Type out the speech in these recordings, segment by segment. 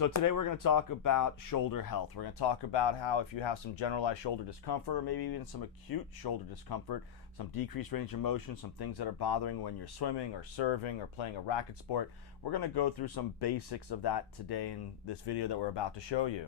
So today we're going to talk about shoulder health. We're going to talk about how if you have some generalized shoulder discomfort or maybe even some acute shoulder discomfort, some decreased range of motion, some things that are bothering when you're swimming or serving or playing a racket sport, we're going to go through some basics of that today in this video that we're about to show you.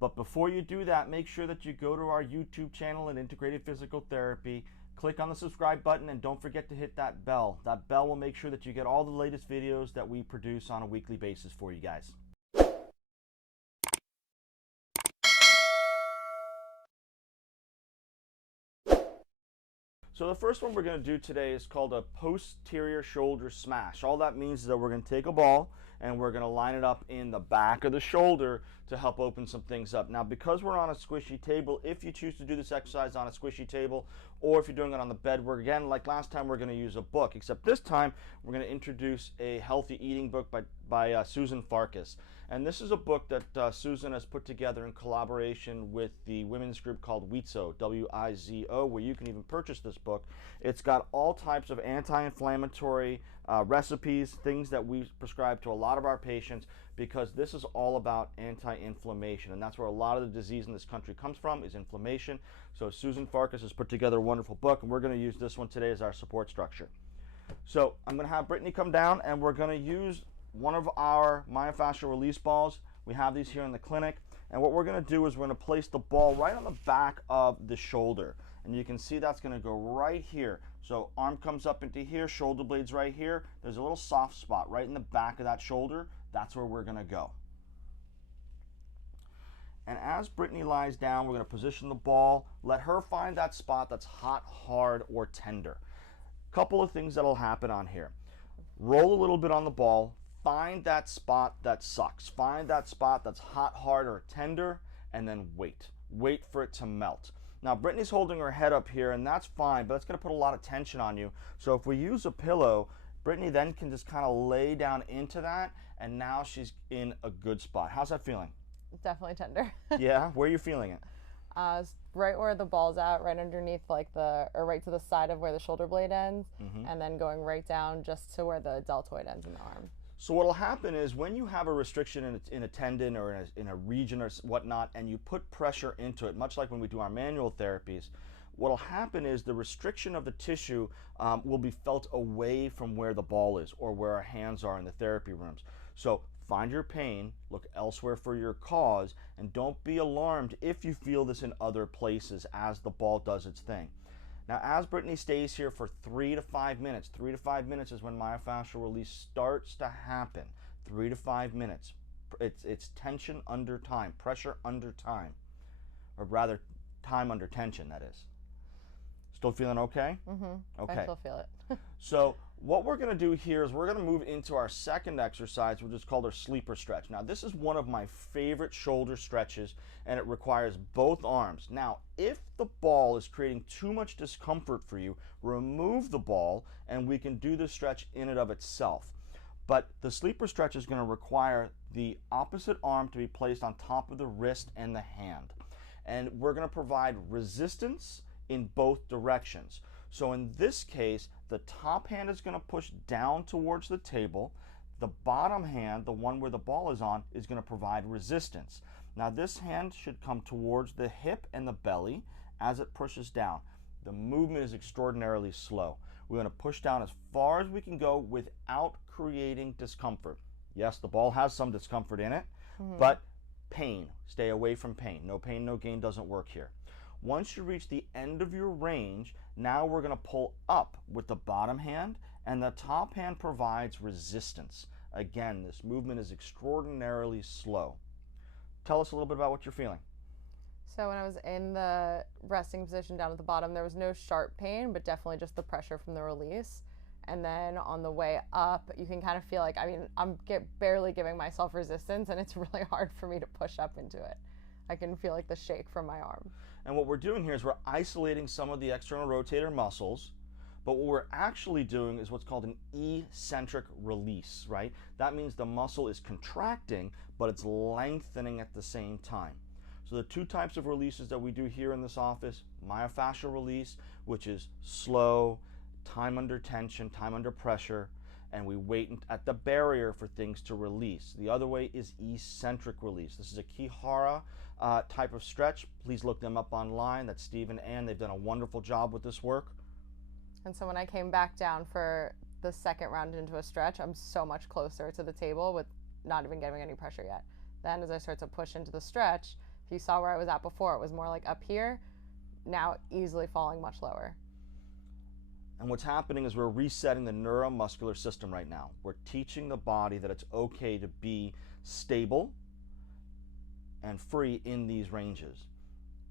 But before you do that, make sure that you go to our YouTube channel at Integrated Physical Therapy, click on the subscribe button, and don't forget to hit that bell. That bell will make sure that you get all the latest videos that we produce on a weekly basis for you guys. So the first one we're going to do today is called a posterior shoulder smash. All that means is that we're going to take a ball and we're going to line it up in the back of the shoulder to help open some things up. Now, because we're on a squishy table, if you choose to do this exercise on a squishy table or if you're doing it on the bed, we're again, like last time, we're going to use a book, except this time we're going to introduce a healthy eating book by Susan Farkas. And this is a book that Susan has put together in collaboration with the women's group called Wizo, W-I-Z-O, where you can even purchase this book. It's got all types of anti-inflammatory recipes, things that we prescribe to a lot of our patients, because this is all about anti-inflammation, and that's where a lot of the disease in this country comes from, is inflammation. So Susan Farkas has put together a wonderful book, and we're going to use this one today as our support structure. So I'm going to have Brittany come down, and we're going to use one of our myofascial release balls. We have these here in the clinic, and what we're going to do is we're going to place the ball right on the back of the shoulder, and you can see that's going to go right here. So arm comes up into here, shoulder blades right here. There's a little soft spot right in the back of that shoulder. That's where we're going to go. And as Brittany lies down, we're going to position the ball, let her find that spot that's hot, hard, or tender. Couple of things that'll happen on here. Roll a little bit on the ball, find that spot that sucks. Find that spot that's hot, hard, or tender, and then wait. Wait for it to melt. Now, Brittany's holding her head up here, and that's fine, but that's going to put a lot of tension on you. So if we use a pillow, Brittany then can just kind of lay down into that, and now she's in a good spot. How's that feeling? It's definitely tender. Yeah? Where are you feeling it? Right where the ball's at, right underneath, or right to the side of where the shoulder blade ends, and then going right down just to where the deltoid ends in the arm. So what will happen is when you have a restriction in a tendon or in a region or whatnot, and you put pressure into it, much like when we do our manual therapies, what will happen is the restriction of the tissue will be felt away from where the ball is or where our hands are in the therapy rooms. So find your pain, look elsewhere for your cause, and don't be alarmed if you feel this in other places as the ball does its thing. Now, as Brittany stays here for 3 to 5 minutes, 3 to 5 minutes is when myofascial release starts to happen. 3 to 5 minutes. It's tension under time, pressure under time, or rather time under tension, that is. Still feeling okay? Okay. I still feel it. So what we're going to do here is we're going to move into our second exercise, which is called our sleeper stretch. Now, this is one of my favorite shoulder stretches, and it requires both arms. Now, if the ball is creating too much discomfort for you, remove the ball, and we can do the stretch in and of itself. But the sleeper stretch is going to require the opposite arm to be placed on top of the wrist and the hand. And we're going to provide resistance in both directions. So in this case, the top hand is going to push down towards the table. The bottom hand, the one where the ball is on, is going to provide resistance. Now this hand should come towards the hip and the belly as it pushes down. The movement is extraordinarily slow. We're going to push down as far as we can go without creating discomfort. Yes, the ball has some discomfort in it, but pain. Stay away from pain. No pain, no gain doesn't work here. Once you reach the end of your range, now we're going to pull up with the bottom hand, and the top hand provides resistance. Again, this movement is extraordinarily slow. Tell us a little bit about what you're feeling. So when I was in the resting position down at the bottom, there was no sharp pain, but definitely just the pressure from the release. And then on the way up, you can kind of feel like, I'm barely giving myself resistance, and it's really hard for me to push up into it. I can feel like the shake from my arm. And what we're doing here is we're isolating some of the external rotator muscles, but what we're actually doing is what's called an eccentric release, right? That means the muscle is contracting, but it's lengthening at the same time. So the two types of releases that we do here in this office, myofascial release, which is slow, time under tension, time under pressure, and we wait at the barrier for things to release. The other way is eccentric release. This is a Kihara type of stretch. Please look them up online. That's Steve and Ann. They've done a wonderful job with this work. And so when I came back down for the second round into a stretch, I'm so much closer to the table with not even getting any pressure yet. Then as I start to push into the stretch, if you saw where I was at before, it was more like up here, now easily falling much lower. And what's happening is we're resetting the neuromuscular system right now. We're teaching the body that it's okay to be stable and free in these ranges.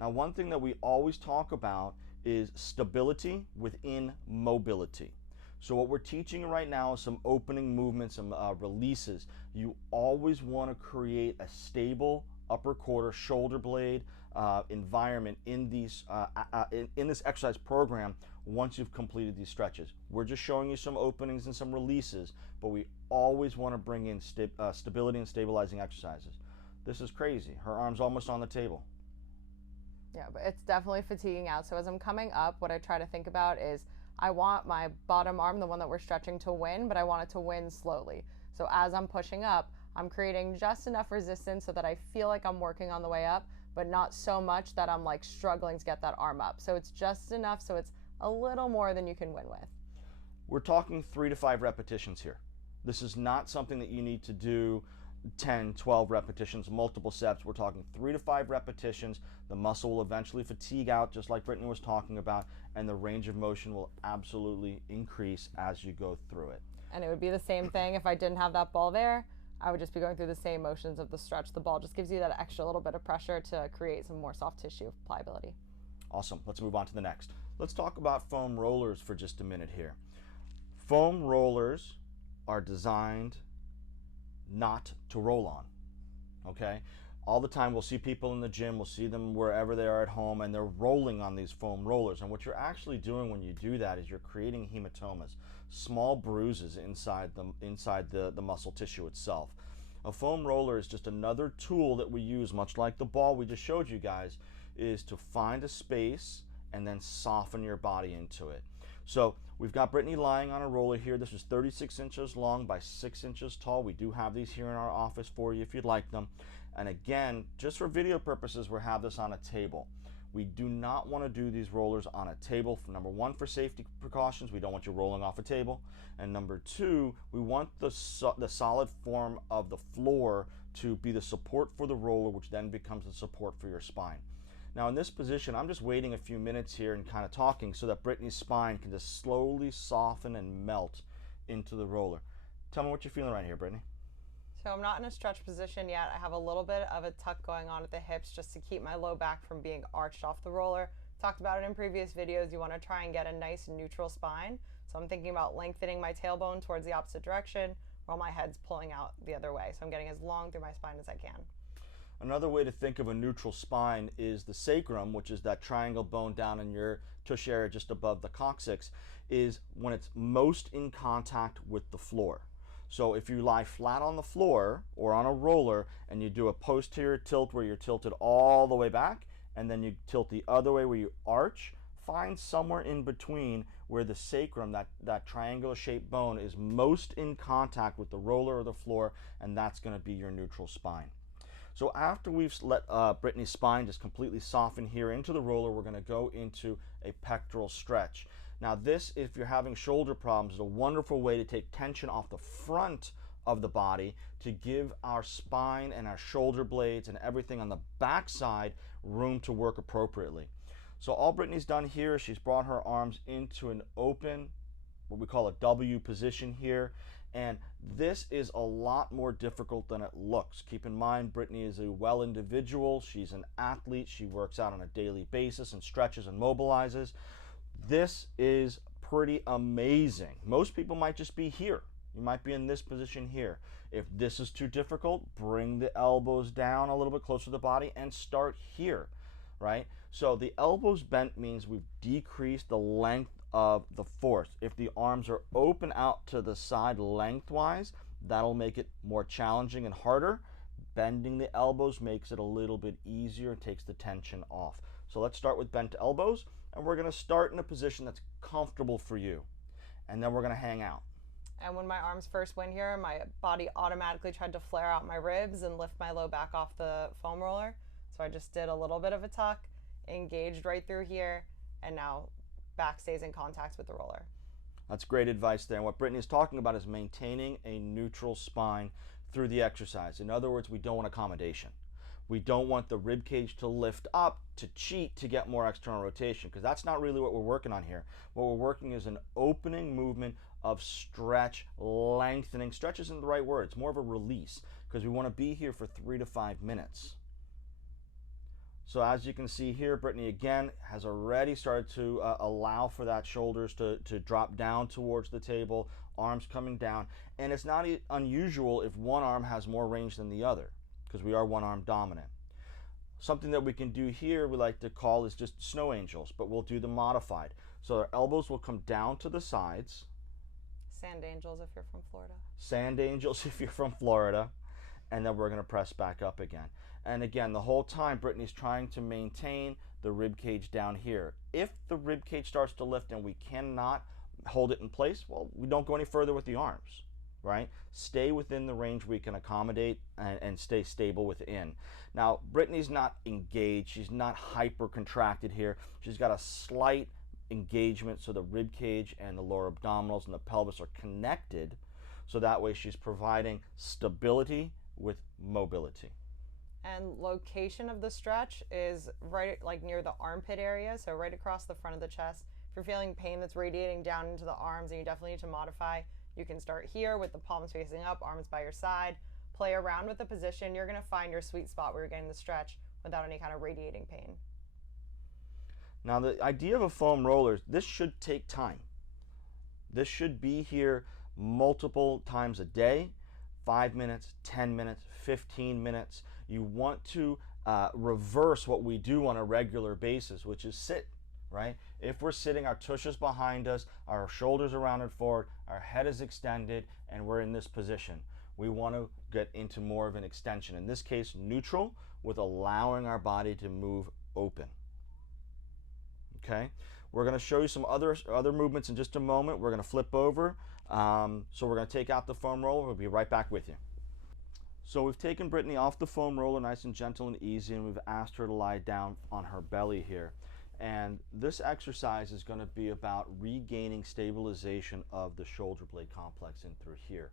Now, one thing that we always talk about is stability within mobility. So what we're teaching right now is some opening movements, some releases. You always want to create a stable upper quarter shoulder blade environment in these in this exercise program once you've completed these stretches. We're just showing you some openings and some releases, but we always want to bring in stability and stabilizing exercises. This is crazy. Her arm's almost on the table. Yeah, but it's definitely fatiguing out. So as I'm coming up, what I try to think about is I want my bottom arm, the one that we're stretching, to win, but I want it to win slowly. So as I'm pushing up, I'm creating just enough resistance so that I feel like I'm working on the way up, but not so much that I'm like struggling to get that arm up. So it's just enough so it's a little more than you can win with. We're talking 3 to 5 repetitions here. This is not something that you need to do 10, 12 repetitions, multiple sets. We're talking 3 to 5 repetitions. The muscle will eventually fatigue out, just like Brittany was talking about, and the range of motion will absolutely increase as you go through it. And it would be the same thing if I didn't have that ball there. I would just be going through the same motions of the stretch. The ball just gives you that extra little bit of pressure to create some more soft tissue pliability. Awesome. Let's move on to the next. Let's talk about foam rollers for just a minute here. Foam rollers are designed not to roll on, okay? All the time we'll see people in the gym, we'll see them wherever they are at home, and they're rolling on these foam rollers. And what you're actually doing when you do that is you're creating hematomas, small bruises inside the muscle tissue itself. A foam roller is just another tool that we use, much like the ball we just showed you guys, is to find a space and then soften your body into it. So we've got Brittany lying on a roller here. This is 36 inches long by 6 inches tall. We do have these here in our office for you if you'd like them. And again, just for video purposes, we have this on a table. We do not want to do these rollers on a table. For number one, for safety precautions, we don't want you rolling off a table. And number two, we want the solid form of the floor to be the support for the roller, which then becomes the support for your spine. Now in this position, I'm just waiting a few minutes here and kind of talking so that Brittany's spine can just slowly soften and melt into the roller. Tell me what you're feeling right here, Brittany. So I'm not in a stretch position yet. I have a little bit of a tuck going on at the hips just to keep my low back from being arched off the roller. Talked about it in previous videos. You want to try and get a nice neutral spine. So I'm thinking about lengthening my tailbone towards the opposite direction while my head's pulling out the other way. So I'm getting as long through my spine as I can. Another way to think of a neutral spine is the sacrum, which is that triangle bone down in your tush area just above the coccyx, is when it's most in contact with the floor. So if you lie flat on the floor or on a roller and you do a posterior tilt where you're tilted all the way back and then you tilt the other way where you arch, find somewhere in between where the sacrum, that triangular shaped bone, is most in contact with the roller or the floor, and that's going to be your neutral spine. So after we've let Brittany's spine just completely soften here into the roller, we're going to go into a pectoral stretch. Now this, if you're having shoulder problems, is a wonderful way to take tension off the front of the body to give our spine and our shoulder blades and everything on the back side room to work appropriately. So all Brittany's done here is she's brought her arms into an open, what we call a W position here. And this is a lot more difficult than it looks. Keep in mind, Brittany is a well individual. She's an athlete. She works out on a daily basis and stretches and mobilizes. This is pretty amazing. Most people might just be here. You might be in this position here. If this is too difficult, bring the elbows down a little bit closer to the body and start here, right? So the elbows bent means we've decreased the length of the force. If the arms are open out to the side lengthwise, that'll make it more challenging and harder. Bending the elbows makes it a little bit easier and takes the tension off. So let's start with bent elbows, and we're going to start in a position that's comfortable for you, and then we're going to hang out. And when my arms first went here, my body automatically tried to flare out my ribs and lift my low back off the foam roller. So I just did a little bit of a tuck, engaged right through here, and now back stays in contact with the roller. That's great advice there. And what Brittany is talking about is maintaining a neutral spine through the exercise. In other words, we don't want accommodation. We don't want the rib cage to lift up to cheat to get more external rotation, because that's not really what we're working on here. What we're working is an opening movement of stretch, lengthening. Stretch isn't the right word. It's more of a release, because we want to be here for 3 to 5 minutes. So as you can see here, Brittany again has already started to allow for that shoulders to drop down towards the table, arms coming down. And it's not unusual if one arm has more range than the other, because we are one arm dominant. Something that we can do here we like to call is just snow angels, but we'll do the modified. So our elbows will come down to the sides. Sand angels if you're from Florida. Sand angels if you're from Florida. And then we're going to press back up again. And again, the whole time Brittany's trying to maintain the rib cage down here. If the rib cage starts to lift and we cannot hold it in place, well, we don't go any further with the arms, right? Stay within the range we can accommodate and stay stable within. Now, Brittany's not engaged. She's not hyper contracted here. She's got a slight engagement, so the rib cage and the lower abdominals and the pelvis are connected, so that way she's providing stability with mobility. And location of the stretch is right like near the armpit area, so right across the front of the chest. If you're feeling pain that's radiating down into the arms and you definitely need to modify, you can start here with the palms facing up, arms by your side. Play around with the position. You're going to find your sweet spot where you're getting the stretch without any kind of radiating pain. Now, the idea of a foam roller, this should take time. This should be here multiple times a day, 5 minutes, 10 minutes, 15 minutes. You want to reverse what we do on a regular basis, which is sit, right? If we're sitting, our tush is behind us, our shoulders are rounded forward, our head is extended, and we're in this position. We want to get into more of an extension. In this case, neutral, with allowing our body to move open. Okay, we're going to show you some other movements in just a moment. We're going to flip over. So we're going to take out the foam roller. We'll be right back with you. So we've taken Brittany off the foam roller nice and gentle and easy, and we've asked her to lie down on her belly here. And this exercise is going to be about regaining stabilization of the shoulder blade complex in through here.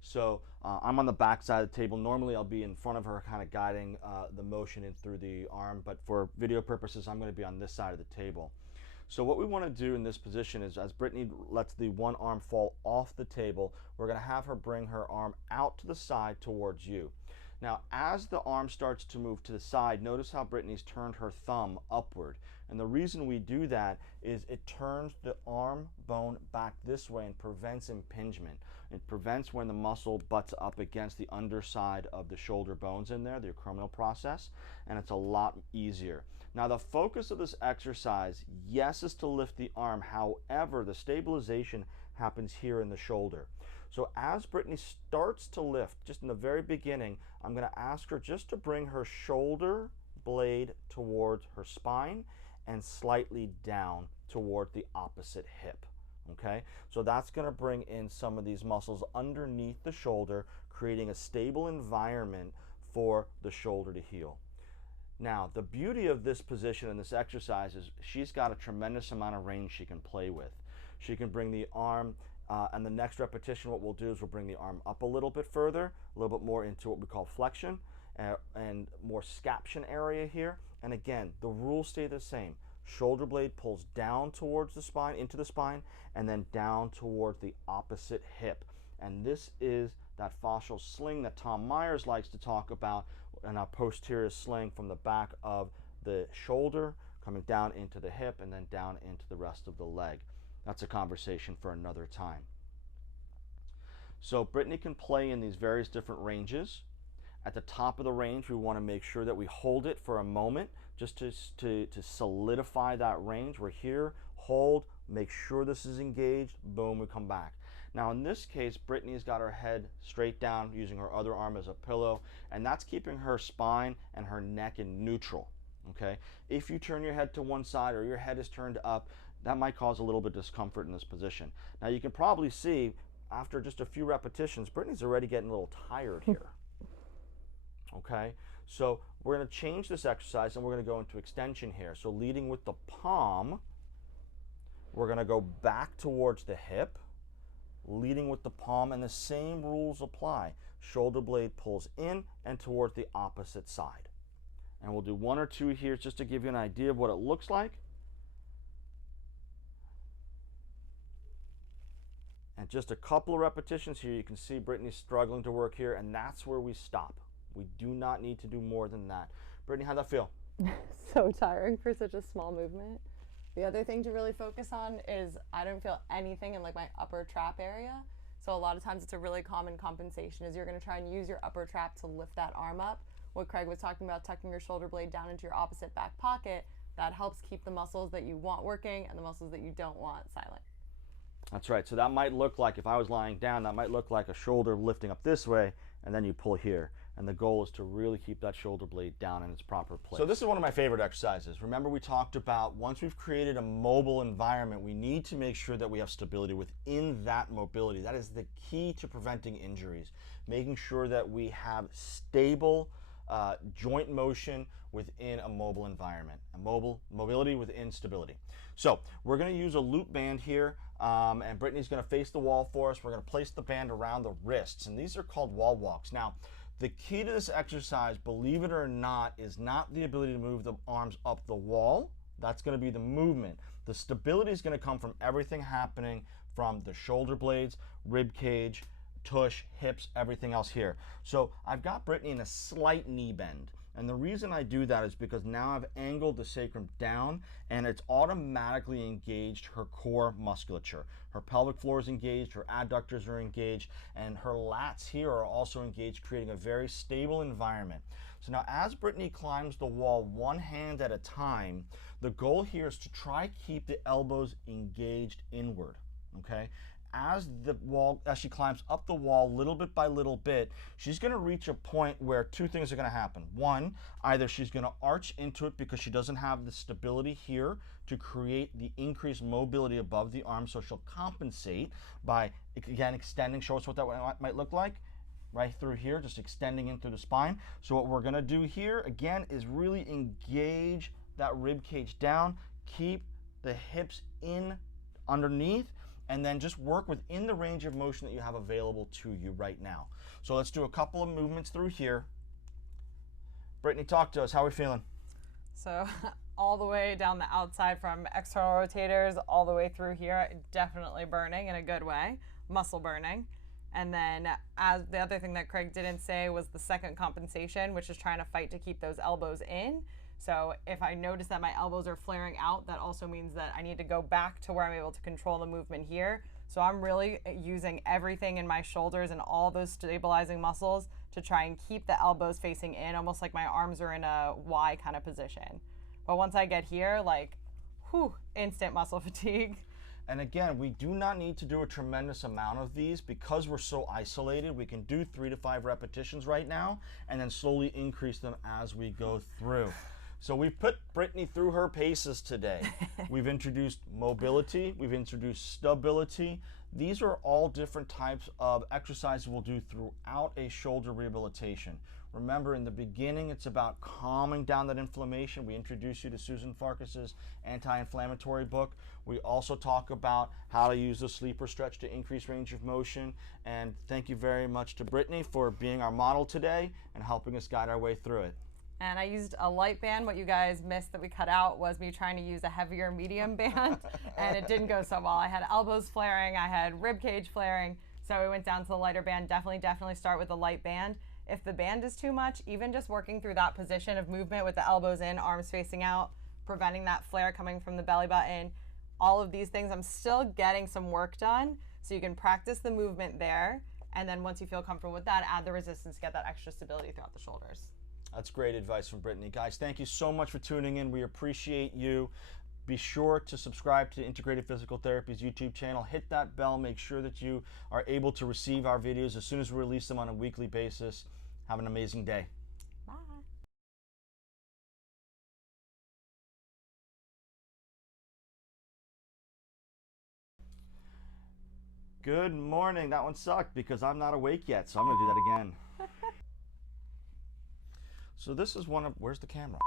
So I'm on the back side of the table. Normally I'll be in front of her kind of guiding the motion in through the arm, but for video purposes I'm going to be on this side of the table. So what we want to do in this position is, as Brittany lets the one arm fall off the table, we're going to have her bring her arm out to the side towards you. Now, as the arm starts to move to the side, notice how Brittany's turned her thumb upward. And the reason we do that is it turns the arm bone back this way and prevents impingement. It prevents when the muscle butts up against the underside of the shoulder bones in there, the acromial process, and it's a lot easier. Now, the focus of this exercise, yes, is to lift the arm. However, the stabilization happens here in the shoulder. So as Brittany starts to lift, just in the very beginning, I'm going to ask her just to bring her shoulder blade towards her spine and slightly down toward the opposite hip. Okay, so that's going to bring in some of these muscles underneath the shoulder, creating a stable environment for the shoulder to heal. Now, the beauty of this position and this exercise is she's got a tremendous amount of range she can play with. She can bring the arm, and the next repetition, what we'll do is we'll bring the arm up a little bit further, a little bit more into what we call flexion, and more scaption area here. And again, the rules stay the same. Shoulder blade pulls down towards the spine, into the spine, and then down towards the opposite hip. And this is that fascial sling that Tom Myers likes to talk about, and a posterior sling from the back of the shoulder coming down into the hip and then down into the rest of the leg. That's a conversation for another time. So Brittany can play in these various different ranges. At the top of the range, we want to make sure that we hold it for a moment just to solidify that range. We're here, hold, make sure this is engaged, boom, we come back. Now in this case, Brittany's got her head straight down using her other arm as a pillow, and that's keeping her spine and her neck in neutral, okay? If you turn your head to one side or your head is turned up, that might cause a little bit of discomfort in this position. Now you can probably see after just a few repetitions, Brittany's already getting a little tired here. Okay, so we're going to change this exercise and we're going to go into extension here. So leading with the palm, we're going to go back towards the hip, leading with the palm, and the same rules apply. Shoulder blade pulls in and towards the opposite side. And we'll do 1 or 2 here just to give you an idea of what it looks like. And just a couple of repetitions here. You can see Brittany's struggling to work here, and that's where we stop. We do not need to do more than that. Brittany, how'd that feel? So tiring for such a small movement. The other thing to really focus on is I don't feel anything in like my upper trap area. So a lot of times it's a really common compensation is you're going to try and use your upper trap to lift that arm up. What Craig was talking about, tucking your shoulder blade down into your opposite back pocket, that helps keep the muscles that you want working and the muscles that you don't want silent. That's right. So that might look like, if I was lying down, that might look like a shoulder lifting up this way, and then you pull here. And the goal is to really keep that shoulder blade down in its proper place. So this is one of my favorite exercises. Remember, we talked about once we've created a mobile environment, we need to make sure that we have stability within that mobility. That is the key to preventing injuries, making sure that we have stable joint motion within a mobile environment, mobility within stability. So we're going to use a loop band here, and Brittany's going to face the wall for us. We're going to place the band around the wrists, and these are called wall walks. Now, the key to this exercise, believe it or not, is not the ability to move the arms up the wall. That's going to be the movement. The stability is going to come from everything happening from the shoulder blades, rib cage, tush, hips, everything else here. So I've got Brittany in a slight knee bend. And the reason I do that is because now I've angled the sacrum down and it's automatically engaged her core musculature. Her pelvic floor is engaged, her adductors are engaged, and her lats here are also engaged, creating a very stable environment. So now as Brittany climbs the wall one hand at a time, the goal here is to try keep the elbows engaged inward, okay? As she climbs up the wall little bit by little bit, she's going to reach a point where 2 things are going to happen. One, either she's going to arch into it because she doesn't have the stability here to create the increased mobility above the arm, so she'll compensate by, again, extending. Show us what that might look like. Right through here, just extending in through the spine. So what we're going to do here, again, is really engage that rib cage down, keep the hips in underneath, and then just work within the range of motion that you have available to you right now. So let's do a couple of movements through here. Brittany, talk to us. How are we feeling? So all the way down the outside from external rotators all the way through here, definitely burning in a good way, muscle burning. And then as the other thing that Craig didn't say was the second compensation, which is trying to fight to keep those elbows in. So if I notice that my elbows are flaring out, that also means that I need to go back to where I'm able to control the movement here. So I'm really using everything in my shoulders and all those stabilizing muscles to try and keep the elbows facing in, almost like my arms are in a Y kind of position. But once I get here, like, whew, instant muscle fatigue. And again, we do not need to do a tremendous amount of these because we're so isolated. We can do 3 to 5 repetitions right now and then slowly increase them as we go through. So we've put Brittany through her paces today. We've introduced mobility, we've introduced stability. These are all different types of exercises we'll do throughout a shoulder rehabilitation. Remember, in the beginning, it's about calming down that inflammation. We introduce you to Susan Farkas's anti-inflammatory book. We also talk about how to use the sleeper stretch to increase range of motion. And thank you very much to Brittany for being our model today and helping us guide our way through it. And I used a light band. What you guys missed that we cut out was me trying to use a heavier medium band, and it didn't go so well. I had elbows flaring, I had rib cage flaring, so we went down to the lighter band. Definitely start with the light band. If the band is too much, even just working through that position of movement with the elbows in, arms facing out, preventing that flare coming from the belly button, all of these things, I'm still getting some work done. So you can practice the movement there, and then once you feel comfortable with that, add the resistance to get that extra stability throughout the shoulders. That's great advice from Brittany. Guys, thank you so much for tuning in. We appreciate you. Be sure to subscribe to Integrated Physical Therapy's YouTube channel. Hit that bell. Make sure that you are able to receive our videos as soon as we release them on a weekly basis. Have an amazing day. Good morning. That one sucked because I'm not awake yet, so I'm going to do that again. So this is one of, where's the camera?